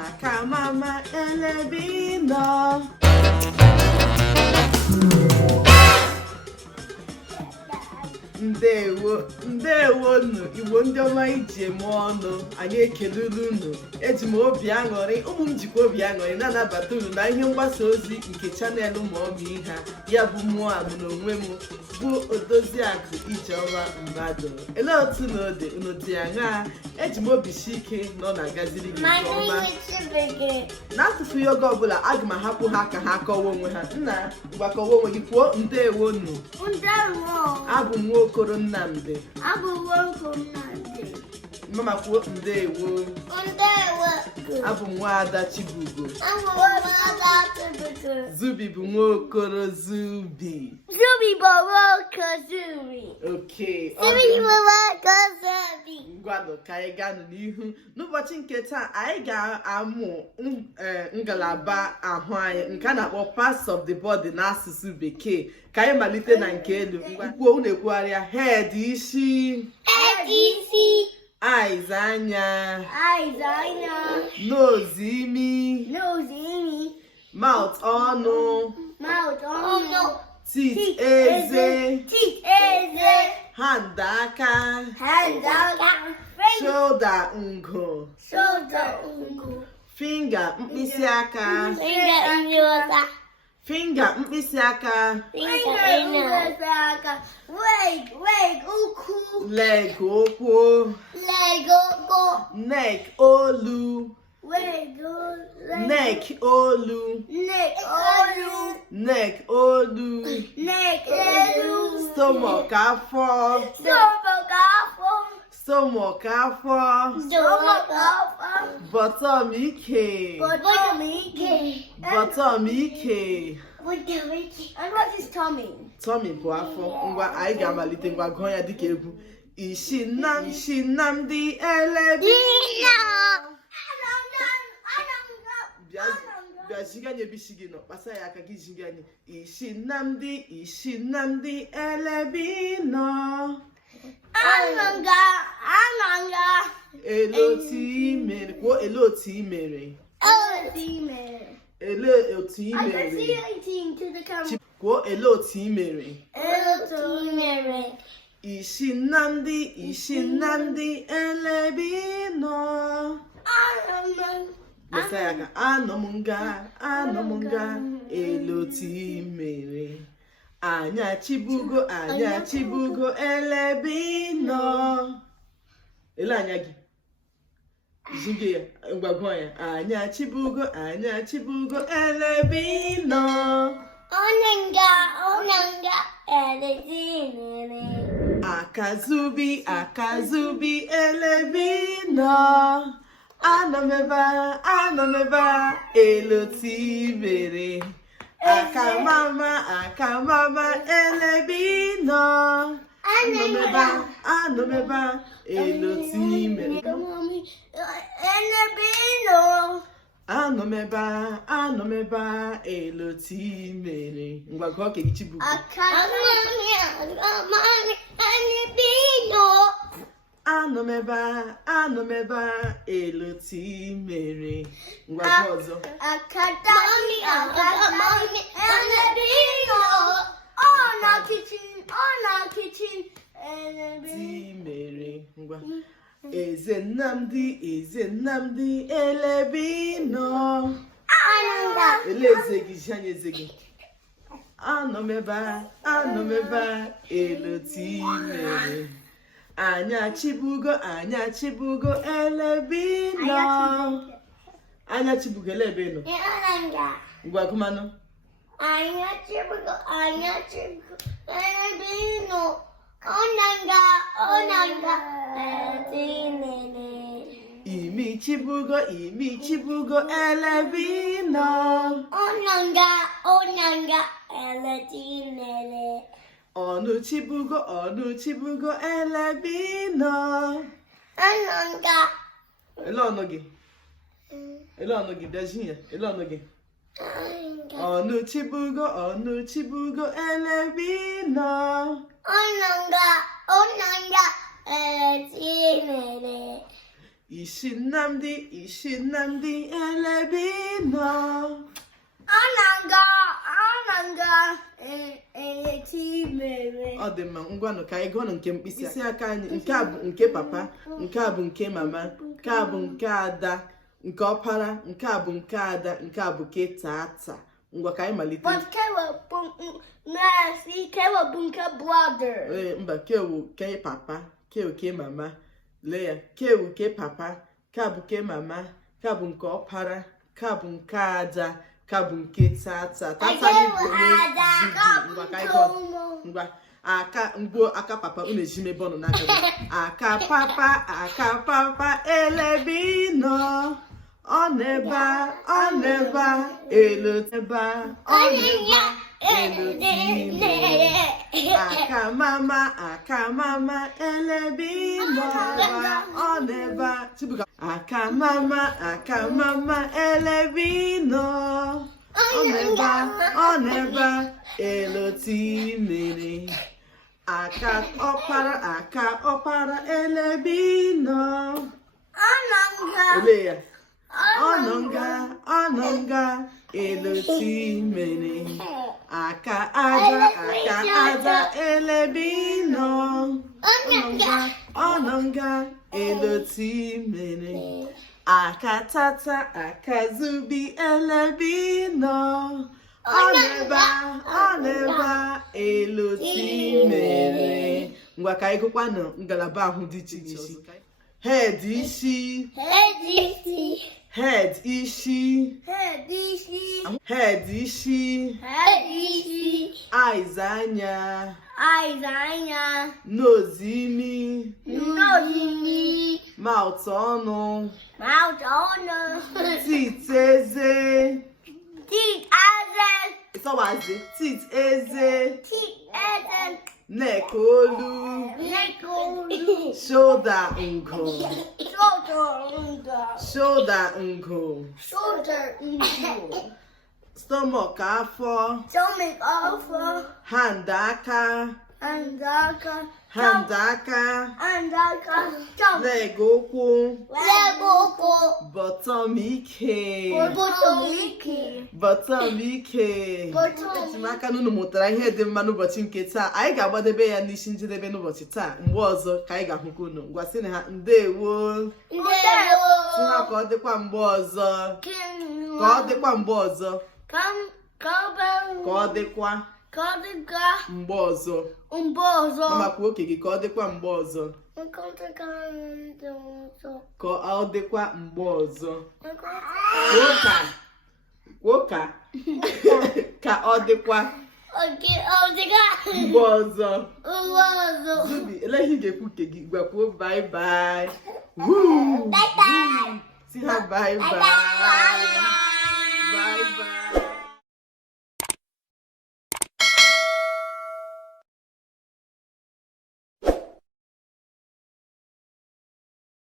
akamama elebino. Ndewo nu Igbo ndị ọma iji eme ọnụ, anyị ekelelu unu. Eji m obi aṅụrị, ụmụ m jikwa obi aṅụrị na-anabata unu na ihe mgbasa ozi nke chanel Ụmụọma Ihe ya bụ mụọ amụ na onwe m bụ Odoziakụ Ijeọma Mmadụ. Elee otu na ode unu dị aṅaa? Eji m obi si ike nọ na-agaziri gị nke ọma. Na-atụfughị oge ọbụla aga m ahapụ ha ka ha kọwa onwe ha. Nna gbakọwa onwe gị kwuo ndewo nu. Abụ m Nwaokolo Nnamdi. Mama kwuo ndewo. Abụ m Nwaada Chibugo. Zubi bụ Nwaokolo Zubi. Okay. Ngwanụ ka anyị gaa n'ihu. N'ụbọchị nke taa anyị ga-amụ ngalaba ahụ anyị nke a na-akpọ parts of the body n'asụsụ Bekee. Ka anyị malite na nke elu. Kwuo unu ekwugharịa head isi. Eyes anya. Nose imi. Mouth ọnụ. Teeth eze. Hand aka. Shoulder ngụ. Finger mkpịsị aka. Finger mkpịsị aka. Leg ụkwụ. Neck olu. Neck olu. Neck olu. Stomach afọ. Stomach afọ. Bottom ike. Bottom ike. And what is tummy? Tummy bụ afọ. Ngwa anyị ga-amalite ngwa gụọ ya dịka egwu. Ishi Nnamdi elebino. Bịa jiganye ebe isi gị nọ, kpasa ya aka gị jiganye. Ishi Nnamdi elebino. Ananga. Ele otu i mere. Kwuo ele otu i mere. Ele otu i mere. Kwuo ele otu i mere. Ishi Nnamdi elebino. Kpasa ya aka. Anọ m nga ele otu i mere. Anya chibugo elebino. Ele anya gị. Jige ya, ngwagwa ya. Anya chibugo elebino. Onanga elebino. Akazubi elebino. Anọ m ebe a ele otu i mere. Akamama elebino. Anọ m ebe a ele otu i mere. Anọ m ebe a ele otu i mere. Ngwa gụọ ka echi bụ. Anọ m ebe a ele otu i mere. Ngwa gụọ ọzọ. Ti mere. Ngwa. Eze Nnamdi elebino. Ele eze gị, janye eze gị. Anọ m ebe a ele otu i mere. Anya chibugo elebino. Anya chibugo elebino. Ngwa gụmanụ. Anya chibugo elebino. Onanga elebino. Imi chibugo elebino. Onanga elebino. Ọnụ chibugo elebino. Onanga. Ele ọnụ gị. Bịaji ya. Ele ọnụ gị. Ọnụ chibugo elebino. Onanga elebino. Ishi Nnamdi Elebino. Ananga, Timere. Ọ dị mma, ngwanụ ka anyị gụọ nke mkpịsị aka anyị. Nke a bụ nke papa, nke a bụ nke mama, nke a bụ nke ada, nke ọpara, nke a bụ nke ada, nke a bụ nke tata. Ngwa ka anyị malite. But Kewa bụ nke brother. Mba, kewu ke papa, kewu ke mama. Lee ya, kewu ke papa, ka bụ ke mama, ka bụ nke ọpara, ka bụ nke ada, ka bụ nke tata. Tata ni bụ ngwa ka anyị gụọ. Ngwa aka papa unu eji mebe ọnụ n'aka gị. Aka papa Elebino. Ọ neba eloteba. Ọ neba elotime. Aka mama Elebino. Ọ neba Chibuka. Aka mama Elebino. Ọ neba elotime. Aka ọpara Elebino. Ele ya. Ọnọnga elotimene. Aka ada Elebino. Ọnọnga elotimene. Aka tata zubi Elebino. Ọ neba elotimene. Ngwa ka anyị gụkwanụ ngalaba ahụ dị iche iche. Head ishi. Eyes anya. Nose imi. Mouth ọnụ. Teeth eze. Ịsọwazi teeth eze. Neck olu. Shoulder ngo. Stomach afọ. Hand aka. Leg ụkwụ. Bottom ike. Etimaka na unu mụtara ihe dị mma n'ụbọchị nke taa. Anyị ga-agbadebe ya n'isi njedebe n'ụbọchị taa. Mgbe ọzọ ka anyị ga-ahụkwa unu. Ngwa sị na ha ndewo. Si ha ka ọ dịkwa mgbe ọzọ. Mama kwuo oke gị ka ọ dịkwa mgbe ọzọ. Kwuo ka ka ọ dịkwa mgbe ọzọ. Zubi, eleghị ga-ekwu ke gị. Gwa kwuo bye bye. Si ha bye bye.